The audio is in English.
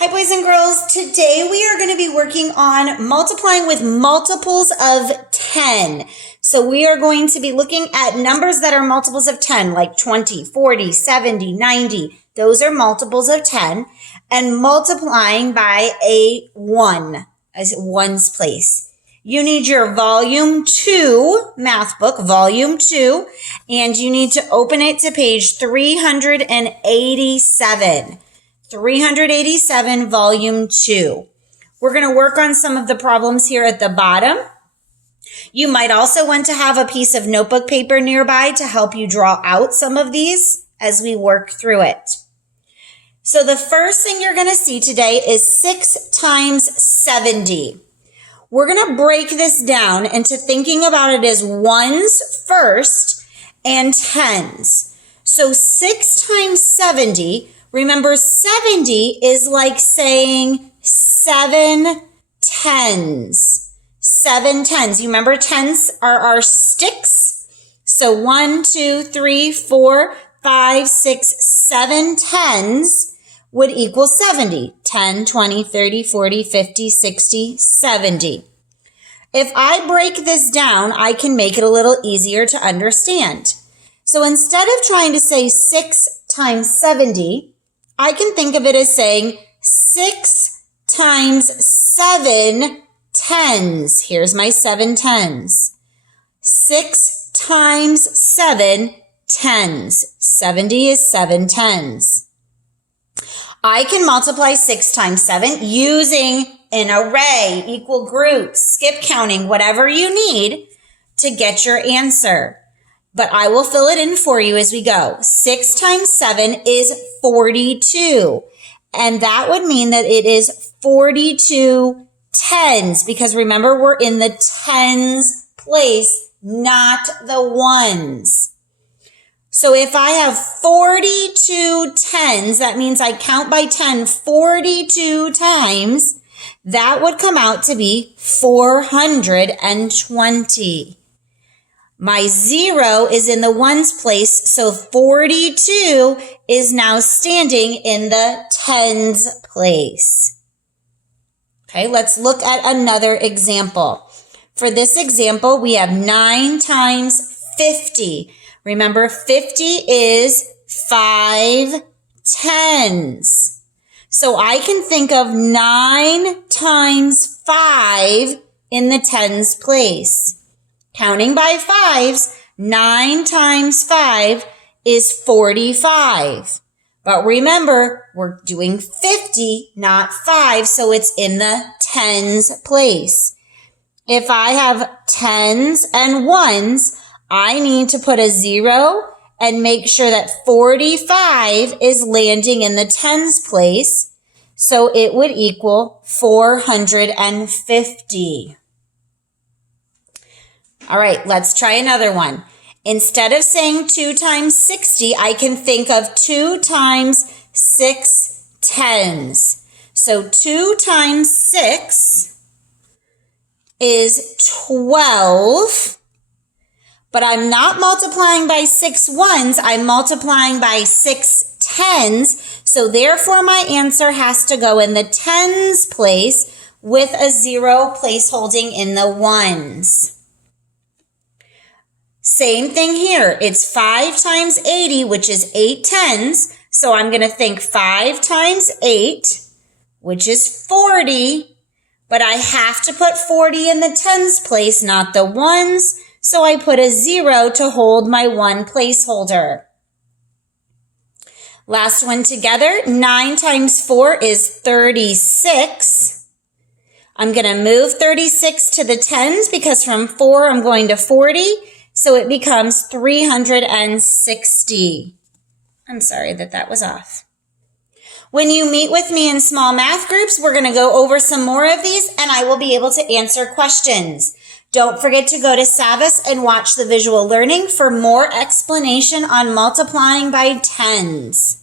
Hi boys and girls, today we are going to be working on multiplying with multiples of 10. So we are going to be looking at numbers that are multiples of 10, like 20, 40, 70, 90. Those are multiples of 10, and multiplying by a 1 as ones place. You need your volume 2 math book, volume 2, and you need to open it to page 387. 387, volume 2. We're going to work on some of the problems here at the bottom. You might also want to have a piece of notebook paper nearby to help you draw out some of these as we work through it. So the first thing you're going to see today is 6 times 70. We're going to break this down into thinking about it as ones first and tens. So 6 times 70, remember 70 is like saying 7 tens. 7 tens. You remember tens are our sticks? So 1, 2, 3, 4, 5, 6, 7 tens would equal 70. 10, 20, 30, 40, 50, 60, 70. If I break this down, I can make it a little easier to understand. So instead of trying to say 6 times 70, I can think of it as saying 6 times 7 tens. Here's my 7 tens. 6 times 7 tens. 70 is 7 tens. I can multiply 6 times 7 using an array, equal groups, skip counting, whatever you need to get your answer. But I will fill it in for you as we go. 6 times 7 is 42. And that would mean that it is 42 tens, because remember, we're in the tens place, not the ones. So if I have 42 tens, that means I count by 10 42 times. That would come out to be 420. My 0 is in the ones place, so 42 is now standing in the tens place. Okay, let's look at another example. For this example, we have 9 times 50. Remember, 50 is 5 tens. So I can think of 9 times 5 in the tens place. Counting by fives, 9 times 5 is 45. But remember, we're doing 50, not 5, so it's in the tens place. If I have tens and ones, I need to put a 0 and make sure that 45 is landing in the tens place, so it would equal 450. All right, let's try another one. Instead of saying 2 times 60, I can think of 2 times 6 tens. So 2 times 6 is 12, but I'm not multiplying by 6 ones, I'm multiplying by 6 tens, so therefore my answer has to go in the tens place with a 0 place holding in the ones. Same thing here. It's 5 times 80, which is 8 tens. So I'm going to think 5 times 8, which is 40. But I have to put 40 in the tens place, not the ones. So I put a 0 to hold my 1 placeholder. Last one together. 9 times 4 is 36. I'm going to move 36 to the tens because from 4 I'm going to 40. So it becomes 360. I'm sorry that was off. When you meet with me in small math groups, we're going to go over some more of these and I will be able to answer questions. Don't forget to go to Savvas and watch the visual learning for more explanation on multiplying by tens.